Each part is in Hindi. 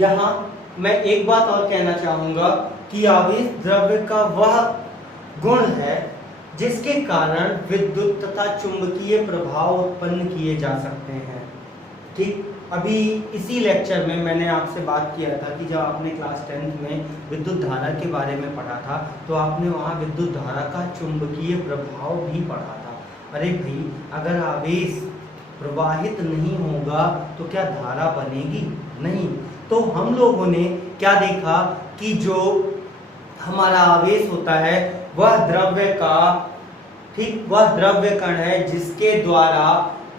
यहाँ मैं एक बात और कहना चाहूंगा कि आवेश द्रव्य का वह गुण है जिसके कारण विद्युत तथा चुंबकीय प्रभाव उत्पन्न किए जा सकते हैं। ठीक, अभी इसी लेक्चर में मैंने आपसे बात किया था कि जब आपने क्लास 10th में विद्युत धारा के बारे में पढ़ा था तो आपने वहाँ विद्युत धारा का चुंबकीय प्रभाव भी पढ़ा था। अरे भाई, अगर आवेश प्रवाहित नहीं होगा तो क्या धारा बनेगी? नहीं। तो हम लोगों ने क्या देखा कि जो हमारा आवेश होता है वह द्रव्य का, ठीक, वह द्रव्य कण है जिसके द्वारा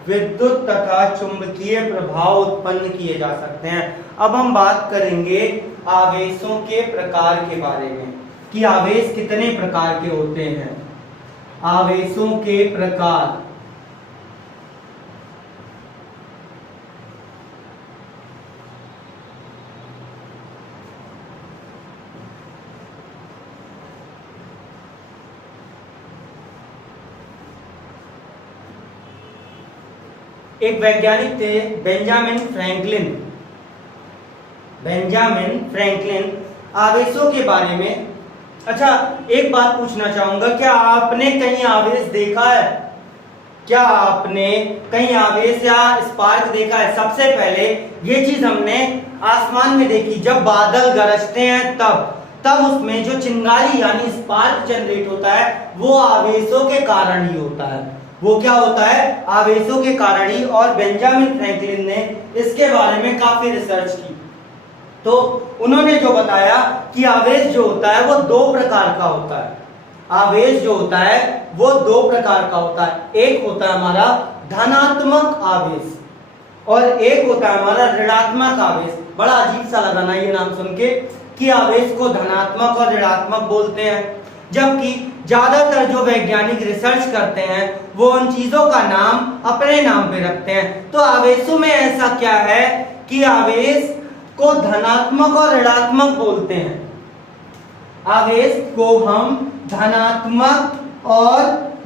विद्युत तथा चुंबकीय प्रभाव उत्पन्न किए जा सकते हैं। अब हम बात करेंगे आवेशों के प्रकार के बारे में कि आवेश कितने प्रकार के होते हैं। आवेशों के प्रकार, एक वैज्ञानिक थे बेंजामिन फ्रैंकलिन आवेशों के बारे में। अच्छा, एक बात पूछना चाहूंगा, क्या आपने कहीं आवेश देखा है? क्या आपने कहीं आवेश या स्पार्क देखा है? सबसे पहले ये चीज हमने आसमान में देखी, जब बादल गरजते हैं तब उसमें जो चिंगारी यानी स्पार्क जनरेट होता है वो आवेशों के कारण ही होता है। वो क्या होता है? आवेशों के कारण ही। और बेंजामिन फ्रैंकलिन ने इसके बारे में काफी रिसर्च की, तो उन्होंने जो बताया कि आवेश जो होता है वो दो प्रकार का होता है। आवेश जो होता है वो दो प्रकार का होता है। एक होता है हमारा धनात्मक आवेश और एक होता है हमारा ऋणात्मक आवेश। बड़ा अजीब सा लगा ना ये नाम सुन के कि आवेश को धनात्मक और ऋणात्मक बोलते हैं, जबकि ज्यादातर जो वैज्ञानिक रिसर्च करते हैं वो उन चीजों का नाम अपने नाम पे रखते हैं। तो आवेशों में ऐसा क्या है कि आवेश को धनात्मक और ऋणात्मक बोलते हैं। आवेश को हम धनात्मक और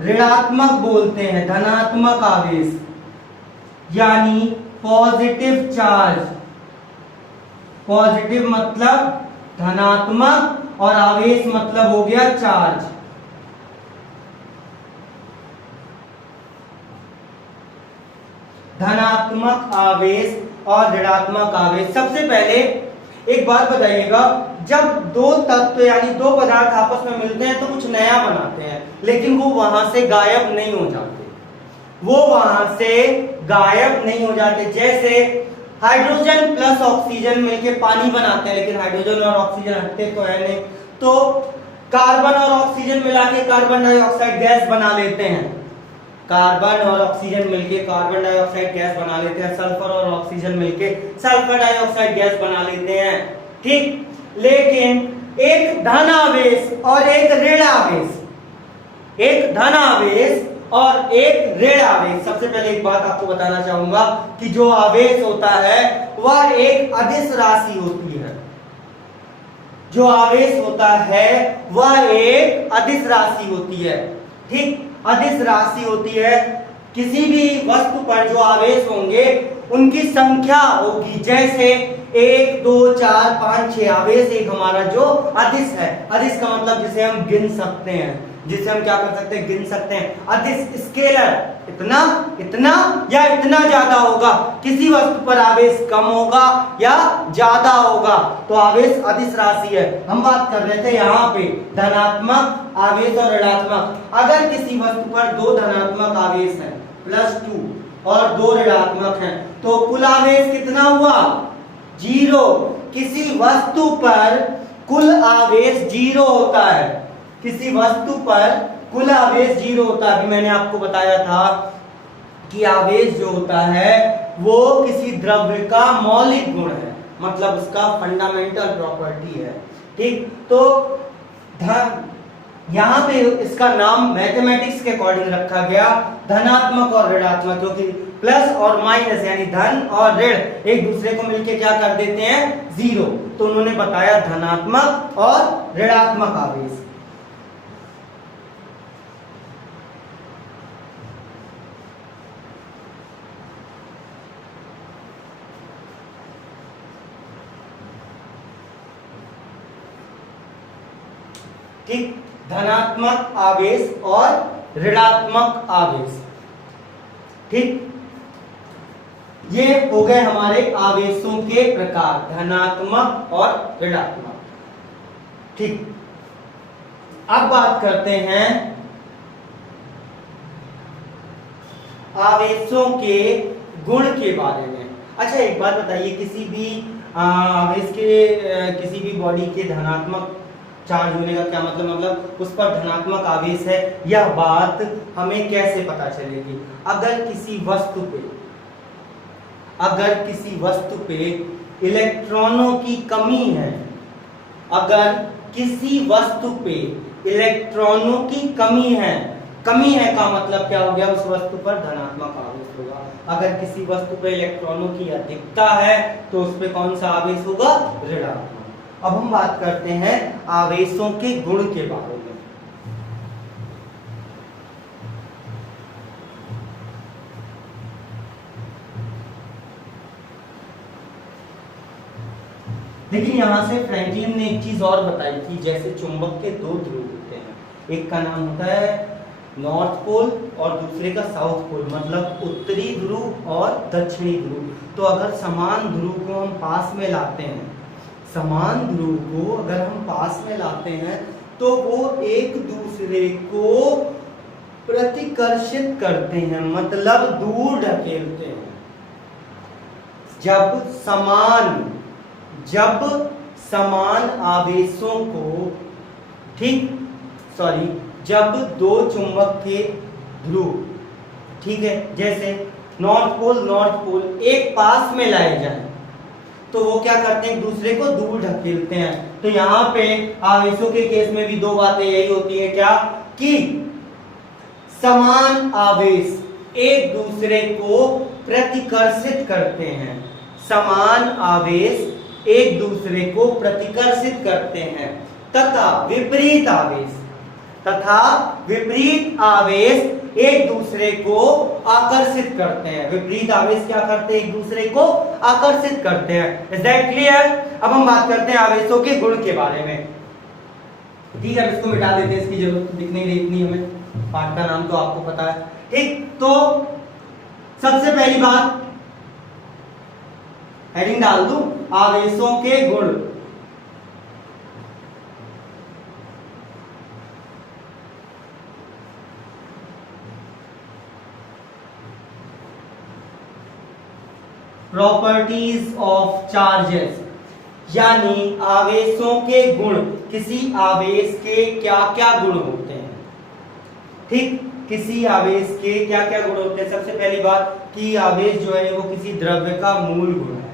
ऋणात्मक बोलते हैं। धनात्मक आवेश यानी पॉजिटिव चार्ज, पॉजिटिव मतलब धनात्मक और आवेश मतलब हो गया चार्ज। धनात्मक आवेश और ऋणात्मक आवेश। सबसे पहले एक बात बताइएगा, जब दो तत्व यानी दो पदार्थ आपस में मिलते हैं तो कुछ नया बनाते हैं, लेकिन वो वहां से गायब नहीं हो जाते। वो वहां से गायब नहीं हो जाते। जैसे हाइड्रोजन प्लस ऑक्सीजन मिलके पानी बनाते हैं, लेकिन हाइड्रोजन और ऑक्सीजन हटते तो है नहीं। तो कार्बन और ऑक्सीजन मिला के कार्बन डाइऑक्साइड गैस बना लेते हैं। कार्बन और ऑक्सीजन मिलके कार्बन डाइऑक्साइड गैस बना लेते हैं। सल्फर और ऑक्सीजन मिलके सल्फर डाइऑक्साइड गैस बना लेते हैं। ठीक, लेकिन एक धन आवेश और एक ऋण आवेश, एक धन आवेश और एक ऋण आवेश। सबसे पहले एक बात आपको बताना चाहूंगा कि जो आवेश होता है वह एक अदिश राशि होती है। जो आवेश होता है वह एक अदिश राशि होती है। ठीक, अदिश राशि होती है। किसी भी वस्तु पर जो आवेश होंगे उनकी संख्या होगी, जैसे 1 2 4 5 6 आवेश एक हमारा जो अदिश है। अदिश का मतलब जिसे हम गिन सकते हैं, जिसे हम क्या कर सकते हैं? गिन सकते हैं। अदिश स्केलर इतना इतना या इतना ज्यादा होगा। किसी वस्तु पर आवेश कम होगा या ज्यादा होगा तो आवेश अदिश राशि है। हम बात कर रहे थे यहाँ पे धनात्मक आवेश और ऋणात्मक। अगर किसी वस्तु पर दो धनात्मक आवेश है +2 और दो ऋणात्मक हैं तो कुल आवेश कितना हुआ? 0। किसी वस्तु पर कुल आवेश 0 होता है। किसी वस्तु पर कुल आवेश 0 होता है। अभी मैंने आपको बताया था कि आवेश जो होता है वो किसी द्रव्य का मौलिक गुण है, मतलब उसका फंडामेंटल प्रॉपर्टी है। ठीक, तो यहाँ पे इसका नाम मैथमेटिक्स के अकॉर्डिंग रखा गया धनात्मक और ऋणात्मक, क्योंकि प्लस और माइनस यानी धन और ऋण एक दूसरे को मिलके क्या कर देते हैं? 0। तो उन्होंने बताया धनात्मक और ऋणात्मक आवेश। ठीक, धनात्मक आवेश और ऋणात्मक आवेश। ठीक, ये हो गए हमारे आवेशों के प्रकार, धनात्मक और ऋणात्मक। ठीक, अब बात करते हैं आवेशों के गुण के बारे में। अच्छा, एक बात बताइए, किसी भी आवेश के किसी भी बॉडी के धनात्मक चार्ज होने का क्या मतलब उस पर धनात्मक आवेश है, यह बात हमें कैसे पता चलेगी? अगर किसी वस्तु पे इलेक्ट्रॉनों की कमी है, अगर किसी वस्तु पे इलेक्ट्रॉनों की कमी है का मतलब क्या हो गया? उस वस्तु पर धनात्मक आवेश होगा। अगर किसी वस्तु पर इलेक्ट्रॉनों की अधिकता है तो उस पर कौन सा आवेश होगा? ऋणात्मक। अब हम बात करते हैं आवेशों के गुण के बारे में। लेकिन यहां से फ्रैंकलिन ने एक चीज और बताई थी, जैसे चुंबक के दो ध्रुव होते हैं, एक का नाम होता है नॉर्थ पोल और दूसरे का साउथ पोल, मतलब उत्तरी ध्रुव और दक्षिणी ध्रुव। तो अगर समान ध्रुव को हम पास में लाते हैं, तो वो एक दूसरे को प्रतिकर्षित करते हैं, मतलब दूर ढकेलते हैं। जब समान आवेशों को जब दो चुंबक के ध्रुव, ठीक है, जैसे नॉर्थ पोल एक पास में लाए जाएं, तो वो क्या करते हैं? एक दूसरे को दूर ढकेलते हैं। तो यहाँ पे आवेशों के केस में भी दो बातें यही होती है, क्या? कि समान आवेश एक दूसरे को प्रतिकर्षित करते हैं, समान आवेश एक दूसरे को प्रतिकर्षित करते हैं, तथा विपरीत आवेश एक दूसरे को आकर्षित करते हैं। विपरीत आवेश क्या करते हैं? एक दूसरे को आकर्षित करते हैं। Is that clear? अब हम बात करते हैं आवेशों के गुण के बारे में। ठीक है, इसको मिटा देते हैं, इसकी जरूरत दिखने नहीं इतनी हमें, पाठ का नाम तो आपको पता है। ठीक, तो सबसे पहली बात हेडिंग डाल दूं, आवेशों के गुण। प्रॉपर्टीज ऑफ चार्जेस, यानी आवेशों के गुण, किसी आवेश के क्या क्या गुण होते हैं। ठीक, किसी आवेश के क्या क्या गुण होते हैं? सबसे पहली बात कि आवेश जो है वो किसी द्रव्य का मूल गुण है।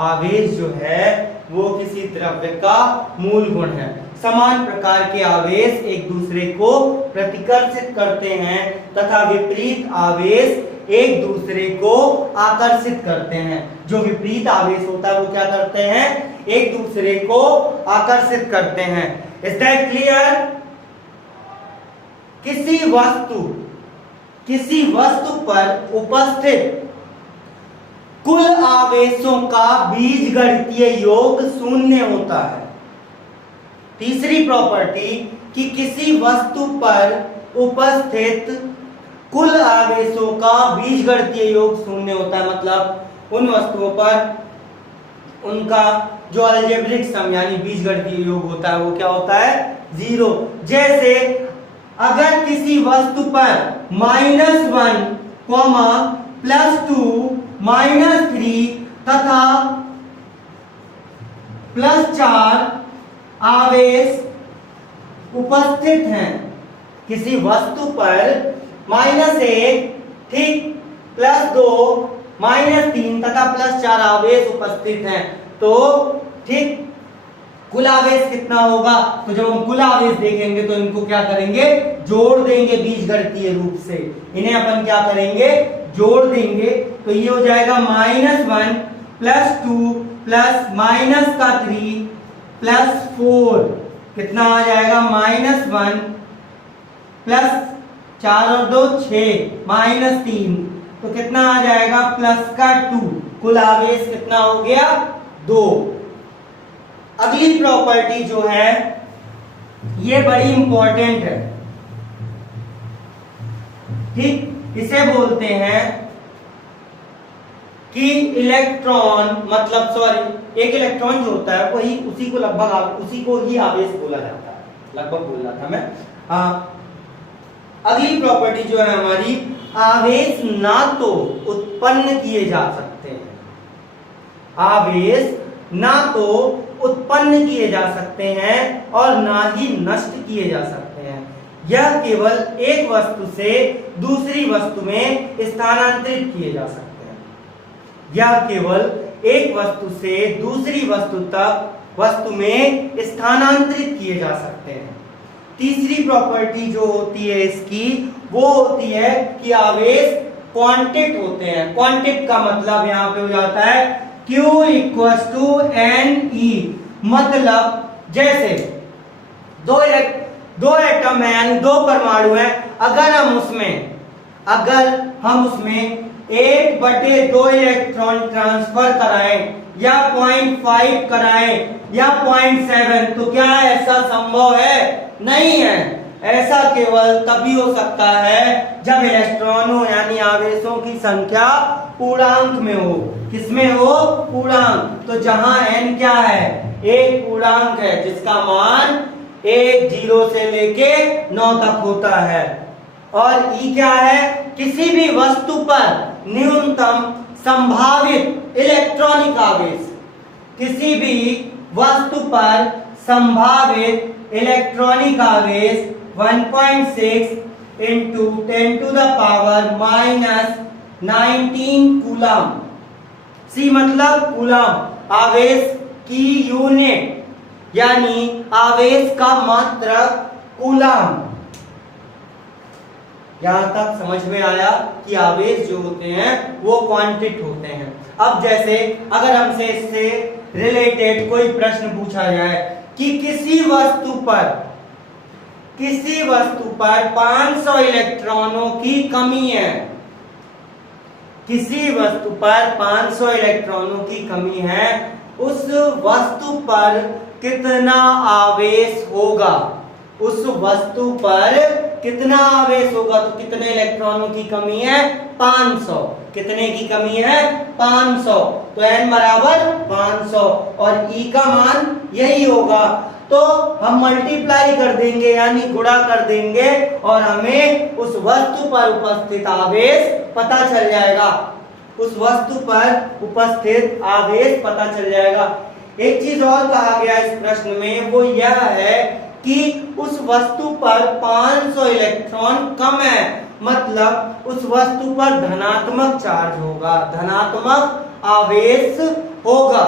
आवेश जो है वो किसी द्रव्य का मूल गुण है। समान प्रकार के आवेश एक दूसरे को प्रतिकर्षित करते हैं तथा विपरीत आवेश एक दूसरे को आकर्षित करते हैं। जो विपरीत आवेश होता है वो क्या करते हैं? एक दूसरे को आकर्षित करते हैं। Is that clear? किसी वस्तु पर उपस्थित कुल आवेशों का बीजगणितीय योग शून्य होता है। तीसरी प्रॉपर्टी कि किसी वस्तु पर उपस्थित कुल आवेशों का बीजगणितीय योग शून्य होता है, मतलब उन वस्तुओं पर उनका जो अलजेब्रिक सम यानी बीजगणितीय योग होता है वो क्या होता है? 0। जैसे अगर किसी वस्तु पर -1, +2, -3 तथा +4 आवेश उपस्थित हैं, किसी वस्तु पर -1, ठीक, +2, -3 तथा +4 आवेश उपस्थित हैं, तो ठीक कुल आवेश कितना होगा? तो जब हम कुल आवेश देखेंगे तो इनको क्या करेंगे? जोड़ देंगे बीजगणितीय रूप से। इन्हें अपन क्या करेंगे? जोड़ देंगे। तो ये हो जाएगा -1 +2 -3 +4, कितना आ जाएगा? -1 +4 और 2 6 -3, तो कितना आ जाएगा? +2। कुल आवेश कितना हो गया? 2। अगली प्रॉपर्टी जो है ये बड़ी इंपॉर्टेंट है, ठीक। इसे बोलते हैं कि इलेक्ट्रॉन, मतलब सॉरी, एक इलेक्ट्रॉन जो होता है वही उसी को लगभग उसी को ही आवेश बोला जाता है, लगभग बोल रहा था मैं। अगली प्रॉपर्टी जो है हमारी, आवेश ना तो उत्पन्न किए जा सकते हैं, आवेश ना तो उत्पन्न किए जा सकते हैं और ना ही नष्ट किए जा सकते हैं। यह केवल एक वस्तु से दूसरी वस्तु में स्थानांतरित किए जा सकते हैं। यह केवल एक वस्तु से दूसरी वस्तु में स्थानांतरित किए जा सकते हैं। तीसरी प्रॉपर्टी जो होती है इसकी, वो होती है कि आवेश क्वांटिट होते हैं। क्वांटिट का मतलब यहां पे हो जाता है Q = NE, मतलब जैसे दो एटम है यानी दो परमाणु है, अगर हम उसमें 1/2 इलेक्ट्रॉन ट्रांसफर कराएं या 0.5 कराएं या 0.7, तो क्या ऐसा संभव है? नहीं है। ऐसा केवल तभी हो सकता है जब इलेक्ट्रॉनों यानी आवेशों की संख्या पूर्णांक में हो। किसमें हो? पूर्णांक। तो जहां n क्या है? एक पूर्णांक है जिसका मान 1 0 से लेके 9 तक होता है। और E क्या है? किसी भी वस्तु पर न्यूनतम संभावित इलेक्ट्रॉनिक आवेश, किसी भी वस्तु पर संभावित इलेक्ट्रॉनिक आवेश 1.6 × 10⁻⁻19 कूलम। C मतलब कूलम, आवेश की यूनिट यानी आवेश का मात्रक कूलम। यहां तक समझ में आया कि आवेश जो होते हैं वो क्वांटिट होते हैं। अब जैसे अगर हमसे इससे रिलेटेड कोई प्रश्न पूछा जाए कि किसी वस्तु पर 500 इलेक्ट्रॉनों की कमी है, किसी वस्तु पर 500 इलेक्ट्रॉनों की कमी है, उस वस्तु पर कितना आवेश होगा? उस वस्तु पर कितना आवेश होगा? तो कितने इलेक्ट्रॉनों की कमी है? 500। कितने की कमी है? 500। तो n बराबर 500 और E का मान यही होगा। तो हम मल्टीप्लाई कर देंगे यानी गुणा कर देंगे और हमें उस वस्तु पर उपस्थित आवेश पता चल जाएगा। उस वस्तु पर उपस्थित आवेश पता चल जाएगा। एक चीज और कहा गया इस प्रश्न में, वो यह है कि उस वस्तु पर 500 इलेक्ट्रॉन कम है, मतलब उस वस्तु पर धनात्मक चार्ज होगा, धनात्मक आवेश होगा।